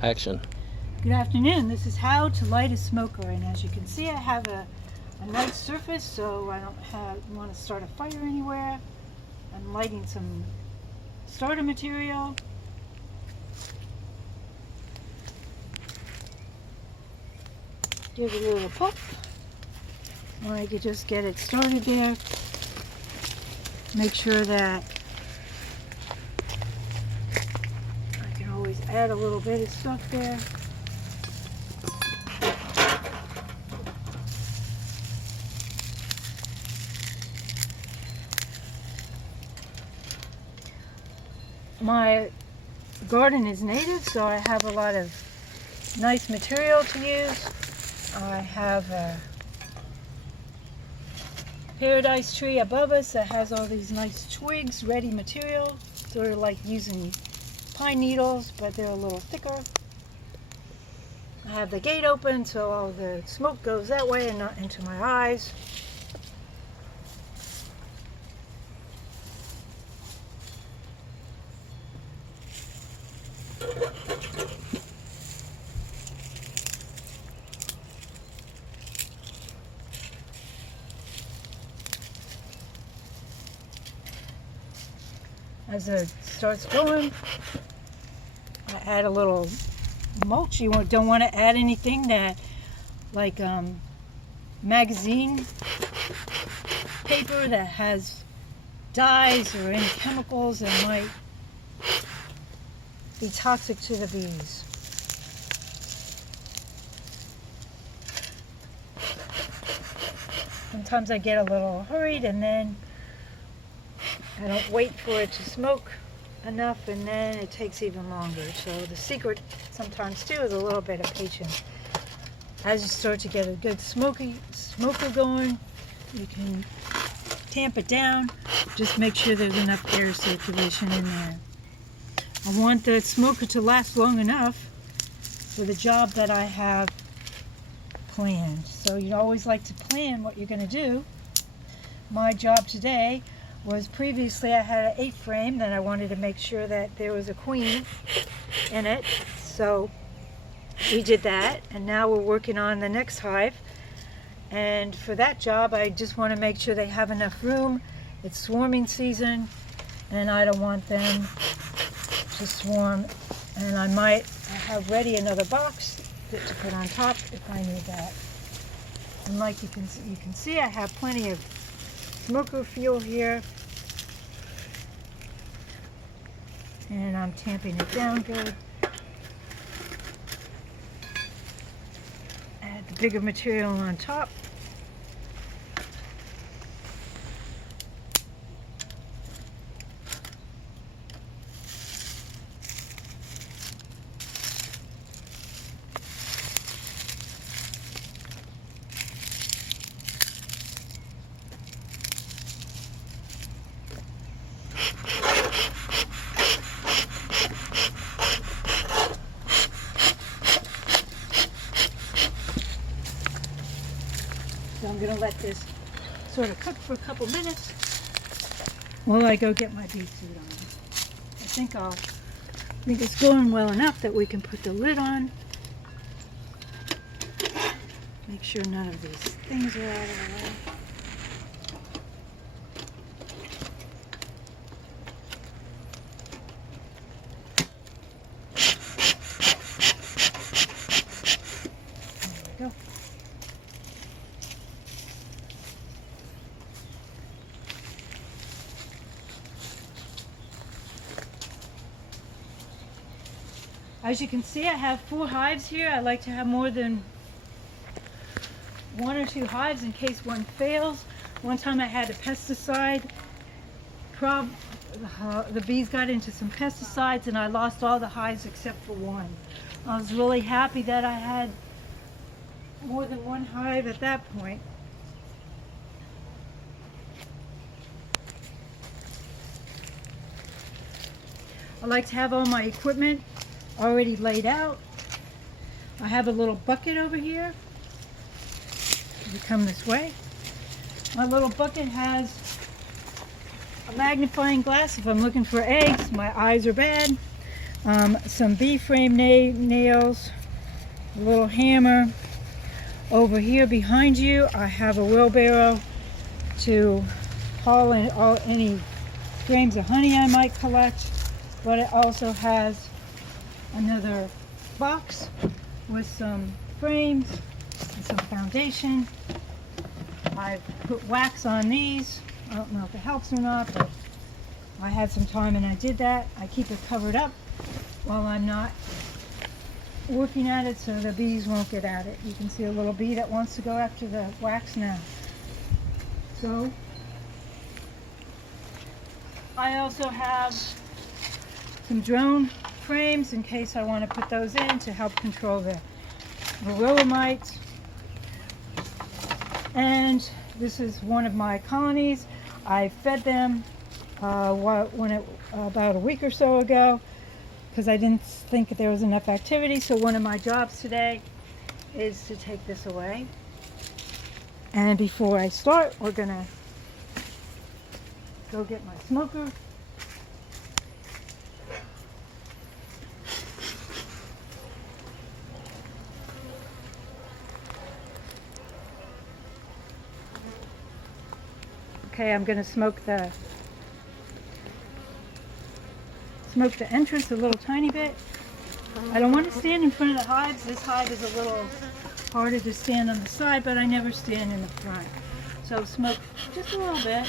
Action. Good afternoon. This is how to light a smoker, and as you can see I have a nice surface, so I don't want to start a fire anywhere. I'm lighting some starter material. Give it a little puff. I could just get it started there. Make sure that I can always add a little bit of stuff there. My garden is native, so I have a lot of nice material to use. I have a paradise tree above us that has all these nice twigs, ready material, sort of like using pine needles, but they're a little thicker. I have the gate open so all the smoke goes that way and not into my eyes. As it starts going, I add a little mulch. You don't want to add anything that, like magazine paper that has dyes or any chemicals that might be toxic to the bees. Sometimes I get a little hurried and then I don't wait for it to smoke enough, and then it takes even longer. So the secret sometimes too is a little bit of patience. As you start to get a good smoker going, you can tamp it down. Just make sure there's enough air circulation in there. I want the smoker to last long enough for the job that I have planned. So you'd always like to plan what you're going to do. My job today was, previously I had an 8 frame, then I wanted to make sure that there was a queen in it, so we did that, and now we're working on the next hive. And for that job I just want to make sure they have enough room. It's swarming season and I don't want them to swarm, and I might have ready another box to put on top if I need that. And like you can see I have plenty of smoker fuel here, and I'm tamping it down good. Add the bigger material on top. So I'm going to let this sort of cook for a couple minutes while I go get my bee suit on. I think it's going well enough that we can put the lid on. Make sure none of these things are out of the way. There we go. As you can see, I have 4 hives here. I like to have more than 1 or 2 hives in case one fails. One time I had a pesticide problem. The bees got into some pesticides and I lost all the hives except for 1. I was really happy that I had more than 1 hive at that point. I like to have all my equipment already laid out. I have a little bucket over here. You come this way. My little bucket has a magnifying glass if I'm looking for eggs. My eyes are bad. some bee frame nails, a little hammer. Over here behind you, I have a wheelbarrow to haul in any frames of honey I might collect, but it also has another box with some frames and some foundation. I put wax on these. I don't know if it helps or not, but I had some time and I did that. I keep it covered up while I'm not working at it so the bees won't get at it. You can see a little bee that wants to go after the wax now. So I also have some drone frames in case I want to put those in to help control the varroa mites. And this is one of my colonies. I fed them about a week or so ago because I didn't think there was enough activity. So one of my jobs today is to take this away. And before I start, we're gonna go get my smoker. Okay, I'm gonna smoke the entrance a little tiny bit. I don't want to stand in front of the hives. This hive is a little harder to stand on the side, but I never stand in the front. So smoke just a little bit.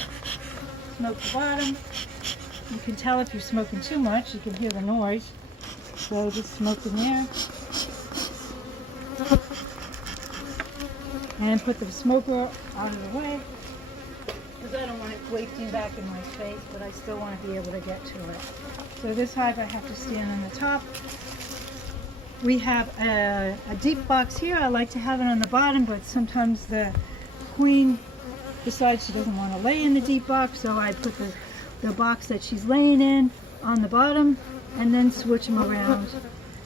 Smoke the bottom. You can tell if you're smoking too much. You can hear the noise. So just smoke in there. And put the smoker out of the way, because I don't want it wafting back in my face, but I still want to be able to get to it. So this hive I have to stand on the top. We have a deep box here. I like to have it on the bottom, but sometimes the queen decides she doesn't want to lay in the deep box, so I put the box that she's laying in on the bottom and then switch them around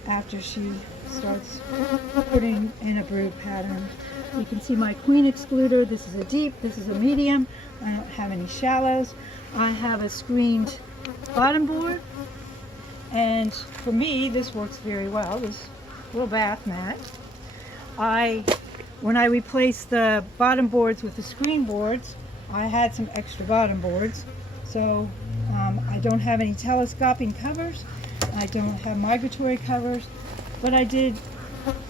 after she starts putting in a brood pattern. You can see my queen excluder. This is a deep, this is a medium. I don't have any shallows. I have a screened bottom board, and for me this works very well, this little bath mat. When I replaced the bottom boards with the screen boards, I had some extra bottom boards, so I don't have any telescoping covers, I don't have migratory covers, but I did.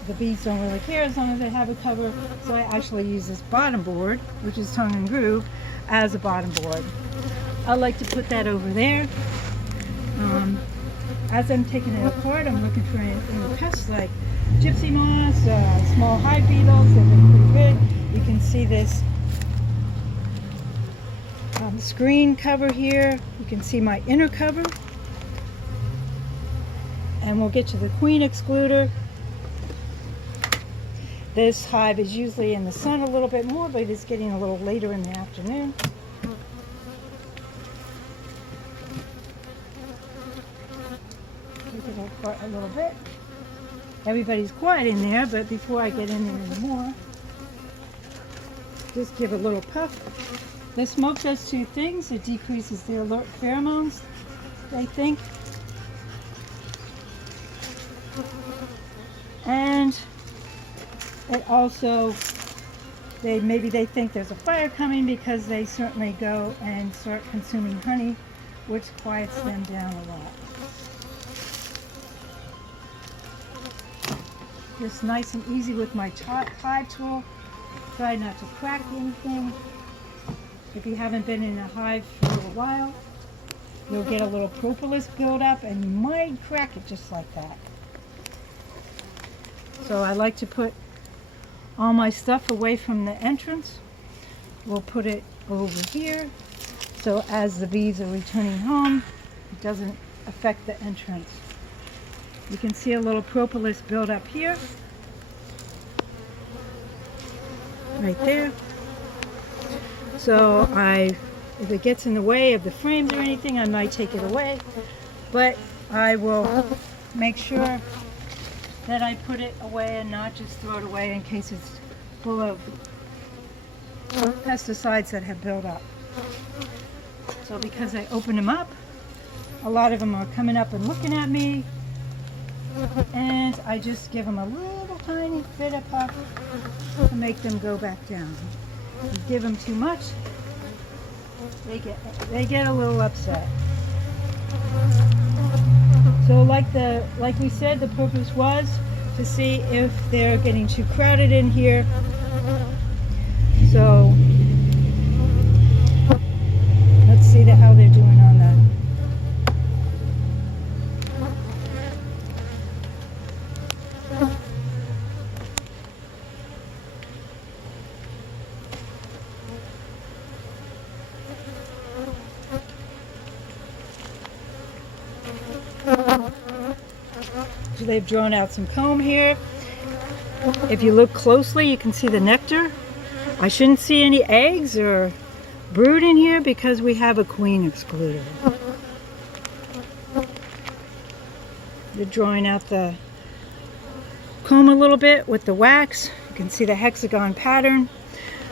The bees don't really care as long as they have a cover, so I actually use this bottom board, which is tongue and groove, as a bottom board. I like to put that over there. As I'm taking it apart, I'm looking for any pests like gypsy moths, small hive beetles. They've been pretty good. You can see this screen cover here. You can see my inner cover. And we'll get to the queen excluder. This hive is usually in the sun a little bit more, but it's getting a little later in the afternoon. Take it apart a little bit. Everybody's quiet in there, but before I get in there anymore, just give a little puff. The smoke does two things. It decreases the alert pheromones, they think. And it also, maybe they think there's a fire coming, because they certainly go and start consuming honey, which quiets them down a lot. Just nice and easy with my hive tool. Try not to crack anything. If you haven't been in a hive for a little while, you'll get a little propolis buildup and you might crack it just like that. So I like to put all my stuff away from the entrance. We'll put it over here, so as the bees are returning home, it doesn't affect the entrance. You can see a little propolis build up here, right there. So if it gets in the way of the frames or anything, I might take it away, but I will make sure that I put it away and not just throw it away in case it's full of pesticides that have built up. So because I open them up, a lot of them are coming up and looking at me, And I just give them a little tiny bit of puff to make them go back down. You give them too much, they get a little upset. So like we said, the purpose was to see if they're getting too crowded in here. So let's see how they're doing on that. So they've drawn out some comb here. If you look closely, you can see the nectar. I shouldn't see any eggs or brood in here because we have a queen excluder. They're drawing out the comb a little bit with the wax. You can see the hexagon pattern.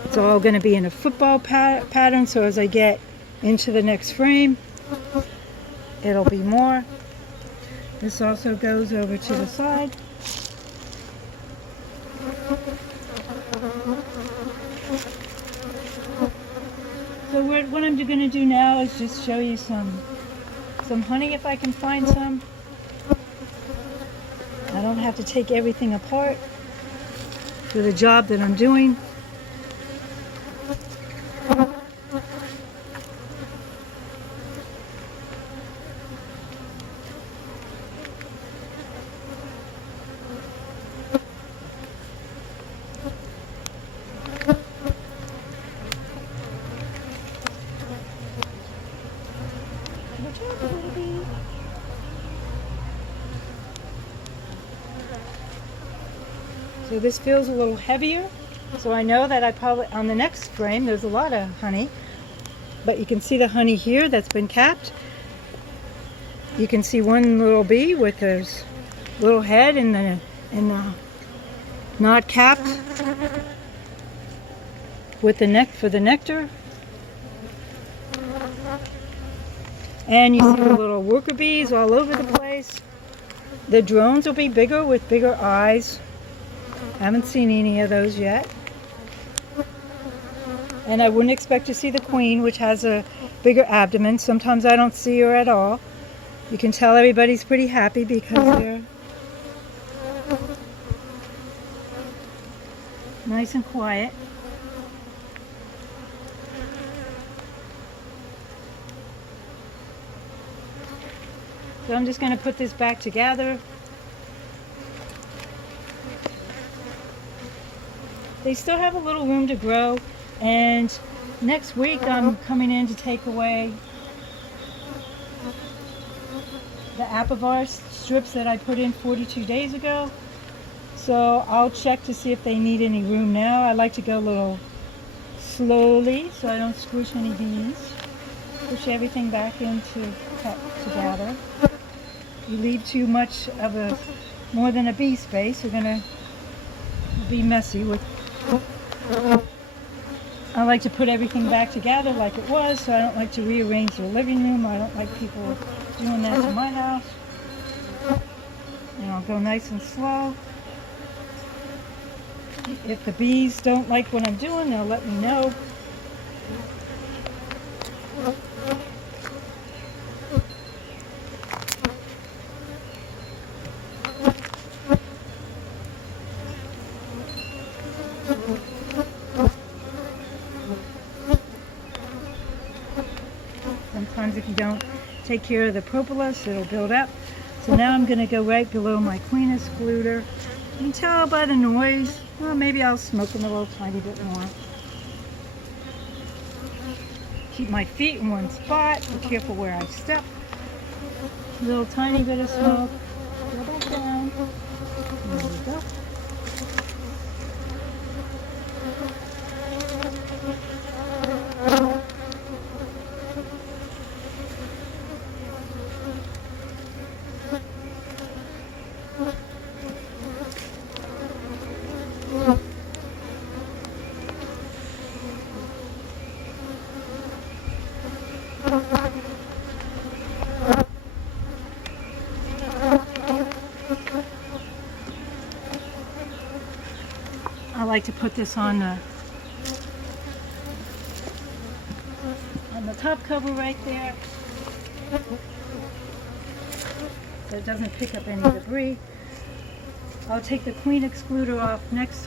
It's all going to be in a football pattern, so as I get into the next frame, it'll be more. This also goes over to the side. So what I'm going to do now is just show you some honey if I can find some. I don't have to take everything apart for the job that I'm doing. So this feels a little heavier, so I know that I probably, on the next frame, there's a lot of honey, but you can see the honey here that's been capped. You can see one little bee with his little head in the not capped with the neck for the nectar. And you see the little worker bees all over the place. The drones will be bigger with bigger eyes. Haven't seen any of those yet. And I wouldn't expect to see the queen, which has a bigger abdomen. Sometimes I don't see her at all. You can tell everybody's pretty happy because they're nice and quiet. So I'm just going to put this back together. They still have a little room to grow, and next week I'm coming in to take away the Apivar strips that I put in 42 days ago. So I'll check to see if they need any room now. I like to go a little slowly so I don't squish any bees. Push everything back into together. You leave too much of more than a bee space, you're going to be messy with. I like to put everything back together like it was, so I don't like to rearrange the living room. I don't like people doing that to my house. And I'll go nice and slow. If the bees don't like what I'm doing, they'll let me know. Sometimes if you don't take care of the propolis, it'll build up. So now I'm going to go right below my queen excluder. You can tell by the noise. Well, maybe I'll smoke them a little tiny bit more. Keep my feet in one spot. Be careful where I step. A little tiny bit of smoke. Go back down. There we go. like to put this on the top cover right there, so it doesn't pick up any debris. I'll take the queen excluder off next.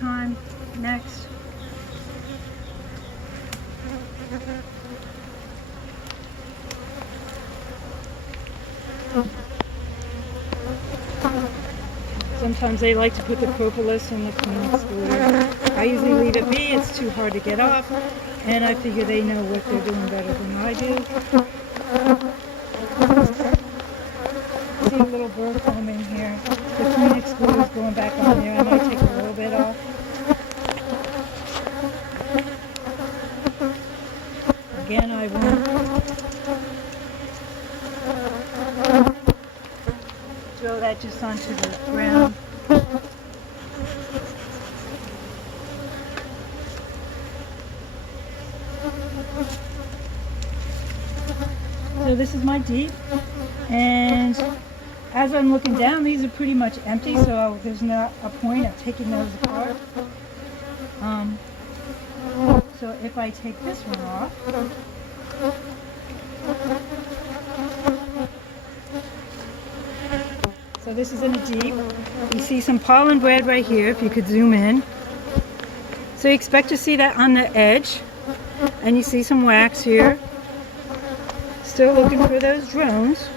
Sometimes they like to put the propolis in the queen excluder. I usually leave it be, it's too hard to get off, and I figure they know what they're doing better than I do. See a little burr comb in here. The queen excluder is going back on there. I might take a little bit off. Again, I won't throw that just onto the ground. So this is my deep, and as I'm looking down, these are pretty much empty, so there's not a point of taking those apart. So if I take this one off, so this is in a deep. You see some pollen bread right here, if you could zoom in. So you expect to see that on the edge, and you see some wax here. Still looking for those drones.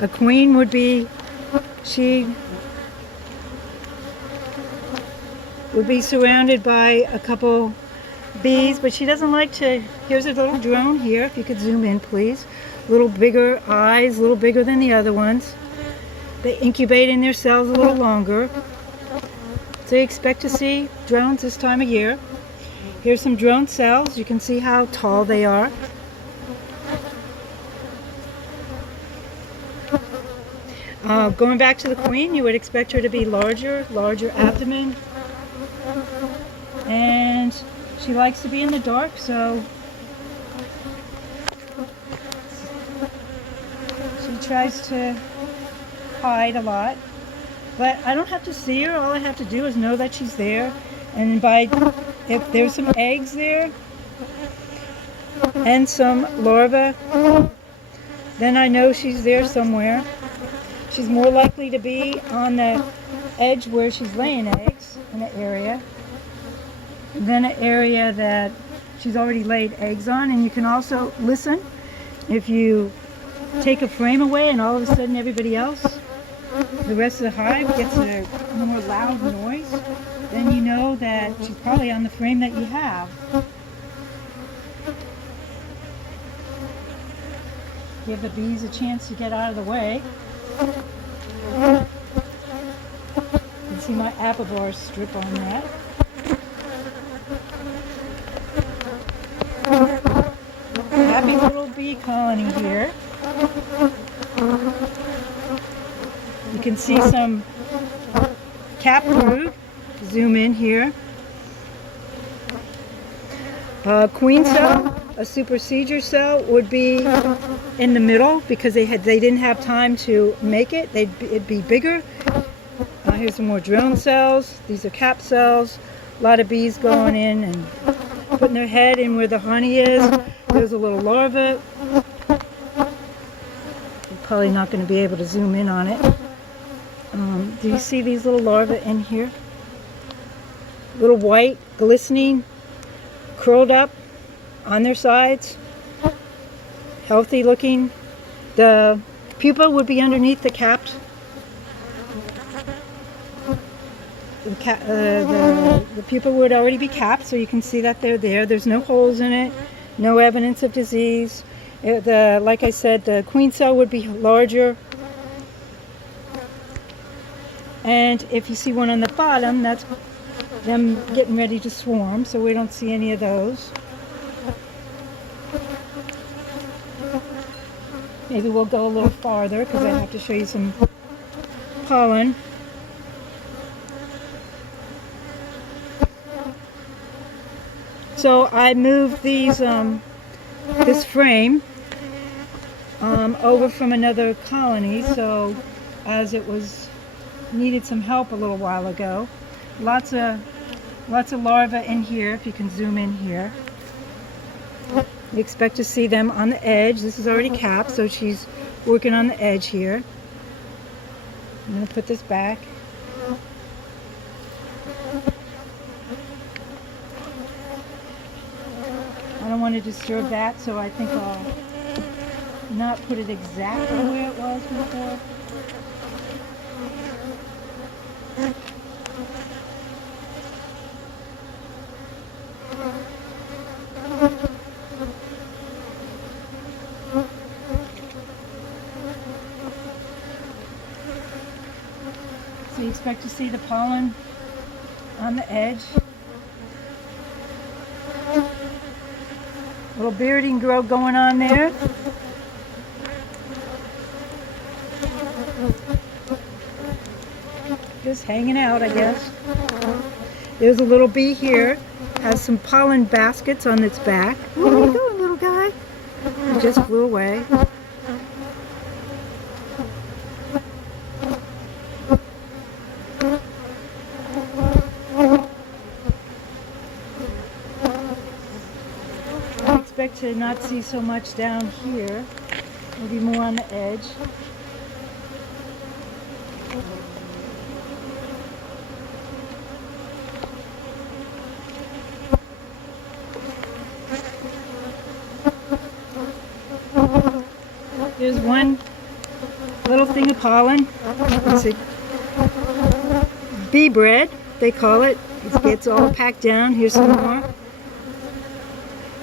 A queen would be, she would be surrounded by a couple bees, but she doesn't like to. Here's a little drone here, if you could zoom in please. A little bigger eyes, a little bigger than the other ones. They incubate in their cells a little longer. So you expect to see drones this time of year. Here's some drone cells. You can see how tall they are. Going back to the queen, you would expect her to be larger abdomen. And she likes to be in the dark, so she tries to hide a lot. But I don't have to see her. All I have to do is know that she's there. And if there's some eggs there and some larvae, then I know she's there somewhere. She's more likely to be on the edge where she's laying eggs in an area than an area that she's already laid eggs on. And you can also listen. If you take a frame away and all of a sudden everybody else, the rest of the hive gets a more loud noise, then you know that she's probably on the frame that you have. Give the bees a chance to get out of the way. You can see my apple bar strip on that. Happy little bee colony here. You can see some cap brood. Zoom in here. Queen cell, a supersedure cell, would be in the middle because they didn't have time to make it. It'd be bigger. Here's some more drone cells. These are cap cells. A lot of bees going in and putting their head in where the honey is. There's a little larva. You're probably not going to be able to zoom in on it. Do you see these little larvae in here? Little white, glistening, curled up on their sides. Healthy looking. The pupa would be underneath the capped. The pupa would already be capped, so you can see that they're there. There's no holes in it, no evidence of disease. Like I said, the queen cell would be larger. And if you see one on the bottom, that's them getting ready to swarm, so we don't see any of those. Maybe we'll go a little farther because I have to show you some pollen. So I moved these, this frame over from another colony, so as it was needed some help a little while ago. Lots of larvae in here, if you can zoom in here. You expect to see them on the edge. This is already capped, so she's working on the edge here. I'm going to put this back. I don't want to disturb that, so I think I'll not put it exactly where it was before. So you expect to see the pollen on the edge. Little bearding growth going on there. Just hanging out, I guess. There's a little bee here. Has some pollen baskets on its back. Where are you going, little guy? He just flew away. I expect to not see so much down here. Maybe more on the edge. There's one little thing of pollen. It's a bee bread, they call it. It gets all packed down. Here's some more.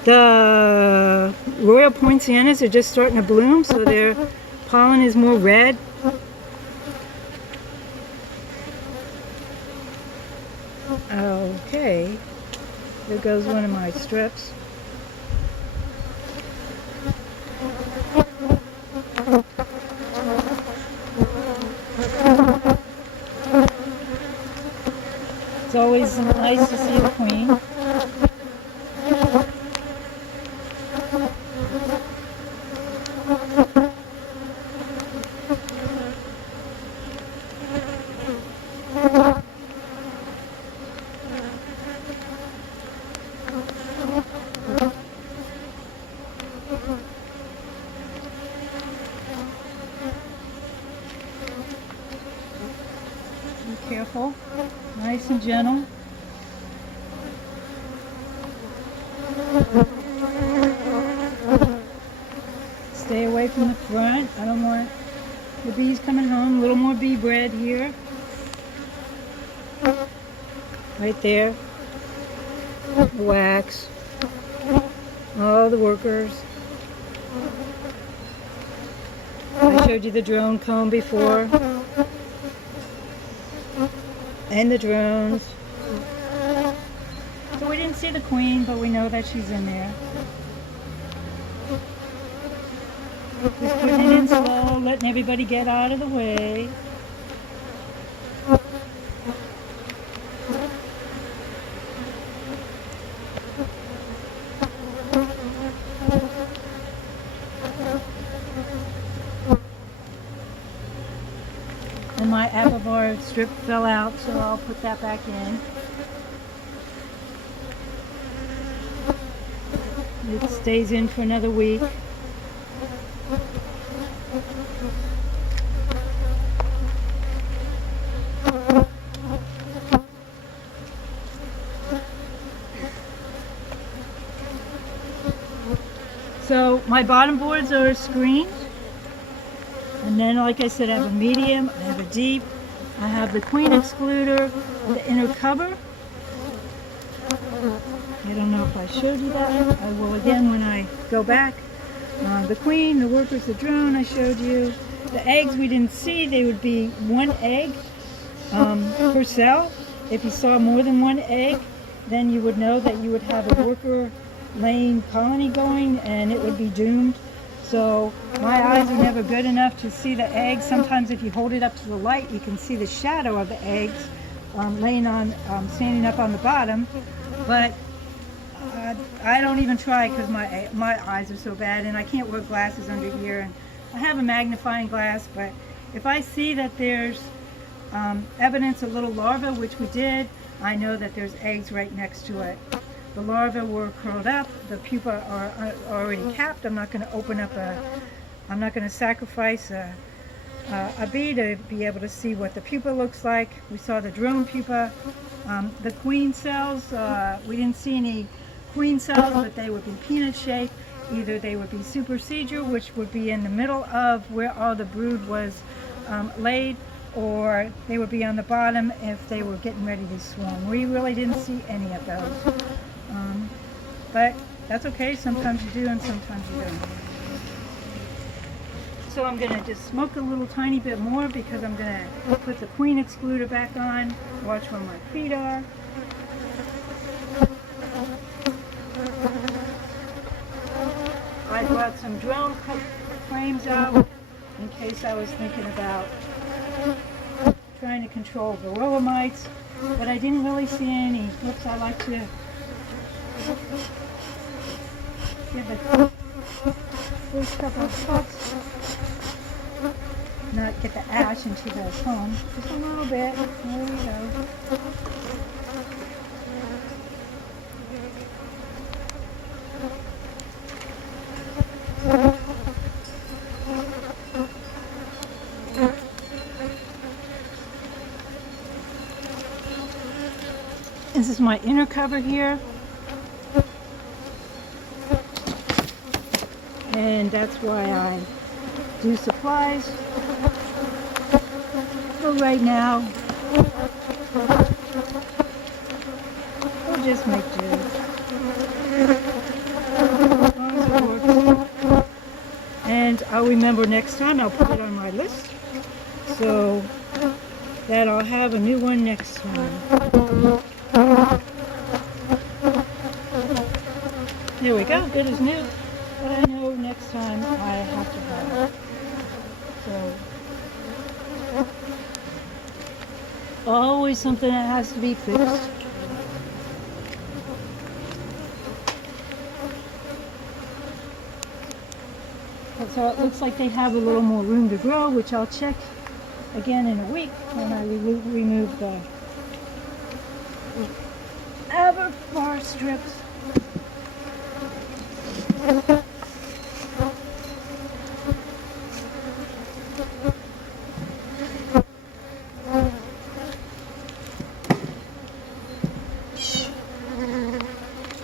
The royal poincianas are just starting to bloom, so their pollen is more red. Okay, there goes one of my strips. It's always nice to see the queen. Be careful, nice and gentle. Stay away from the front. I don't want the bees coming home. A little more bee bread here. Right there. The wax. All the workers. I showed you the drone comb before. And the drones. So we didn't see the queen, but we know that she's in there. Just putting it in slow, letting everybody get out of the way. And my Apivar strip fell out, so I'll put that back in. It stays in for another week. So my bottom boards are screened. And then, like I said, I have a medium, I have a deep, I have the queen excluder, the inner cover. I don't know if I showed you that. I will again when I go back. The queen, the workers, the drone I showed you. The eggs we didn't see, they would be one egg per cell. If you saw more than one egg, then you would know that you would have a worker laying colony going and it would be doomed. So my eyes are never good enough to see the eggs. Sometimes if you hold it up to the light, you can see the shadow of the eggs laying on, standing up on the bottom. But I don't even try because my eyes are so bad and I can't wear glasses under here. And I have a magnifying glass, but if I see that there's evidence of little larvae, which we did, I know that there's eggs right next to it. The larvae were curled up. The pupa are already capped. I'm not going to open up I'm not going to sacrifice a bee to be able to see what the pupa looks like. We saw the drone pupa. The queen cells, we didn't see any queen cells, but they would be peanut shaped. Either they would be supersedure, which would be in the middle of where all the brood was laid, or they would be on the bottom if they were getting ready to swarm. We really didn't see any of those. But that's okay. Sometimes you do and sometimes you don't. So I'm going to just smoke a little tiny bit more because I'm going to put the queen excluder back on. Watch where my feet are. I brought some drone frames out in case I was thinking about trying to control varroa mites, but I didn't really see any. Whoops, I like to give the first couple of puffs, not get the ash into the comb, just a little bit. There we go. This is my inner cover here, and that's why I do supplies. But right now, we'll just make do. As long as it works. And I'll remember next time, I'll put it on my list so that I'll have a new one next time. There we go, it is new, but I know next time I have to have it. So, always something that has to be fixed. So it looks like they have a little more room to grow, which I'll check again in a week when I remove the Aberfar strips.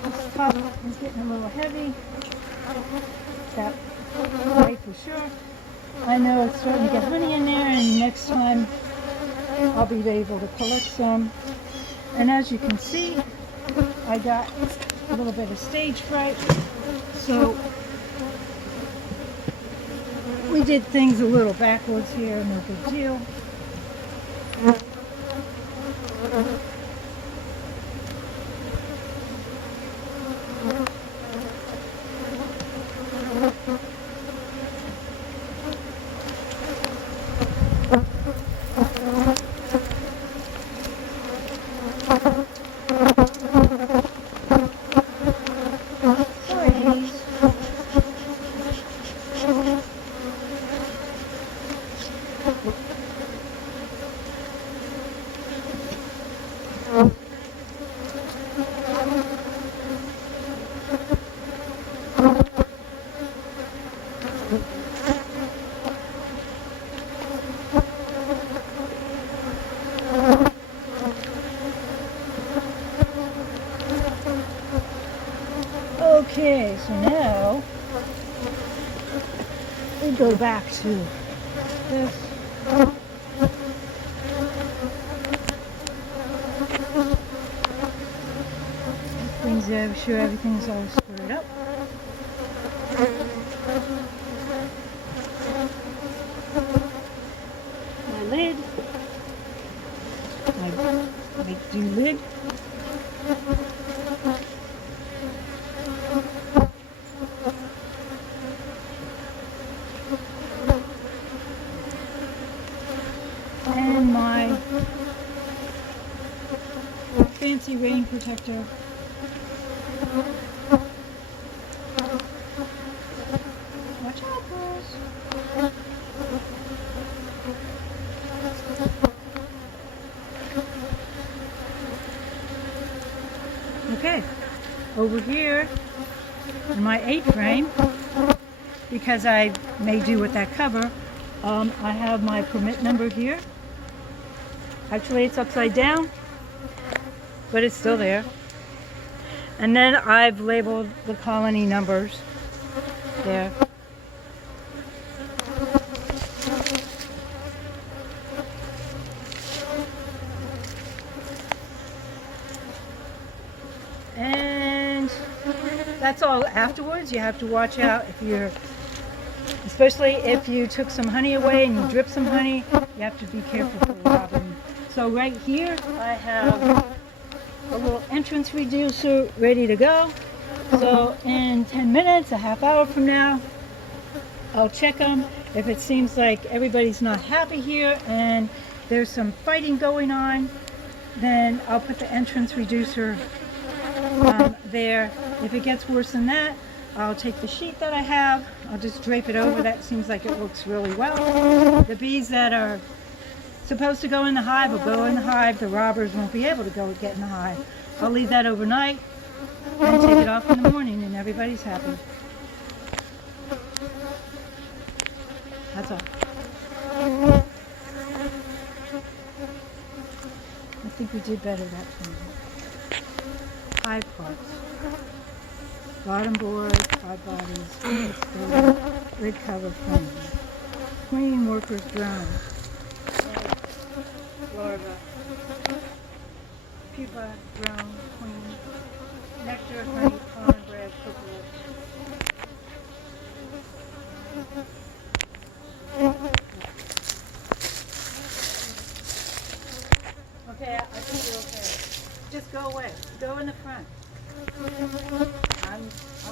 This puff is getting a little heavy. That right for sure. I know it's starting to get honey in there, and next time I'll be able to collect some. And as you can see, I got a little bit of stage fright, so we did things a little backwards here, no big deal. Okay, so now we go back to this. Things I'm sure everything's all screwed up. My lid. My do lid. And my fancy rain protector. Watch out, girls. Okay, over here in my 8 frame, because I may do with that cover, I have my permit number here. Actually, it's upside down, but it's still there. And then I've labeled the colony numbers there. And that's all. Afterwards, you have to watch out if you're, especially if you took some honey away and you drip some honey, you have to be careful for the robin. So right here, I have a little entrance reducer ready to go. So in 10 minutes, a half hour from now, I'll check them. If it seems like everybody's not happy here and there's some fighting going on, then I'll put the entrance reducer there. If it gets worse than that, I'll take the sheet that I have, I'll just drape it over. That seems like it looks really well. The bees that are supposed to go in the hive will go in the hive. The robbers won't be able to get in the hive. I'll leave that overnight and take it off in the morning and everybody's happy. That's all. I think we did better that time. 5 parts. Bottom board, 5 bodies, red cover frame. Queen, workers, drone. Larva. Pupa, drone, queen. Nectar, honey, pollen, bread, chocolate. Okay, I think you're okay. Just go away. Go in the front.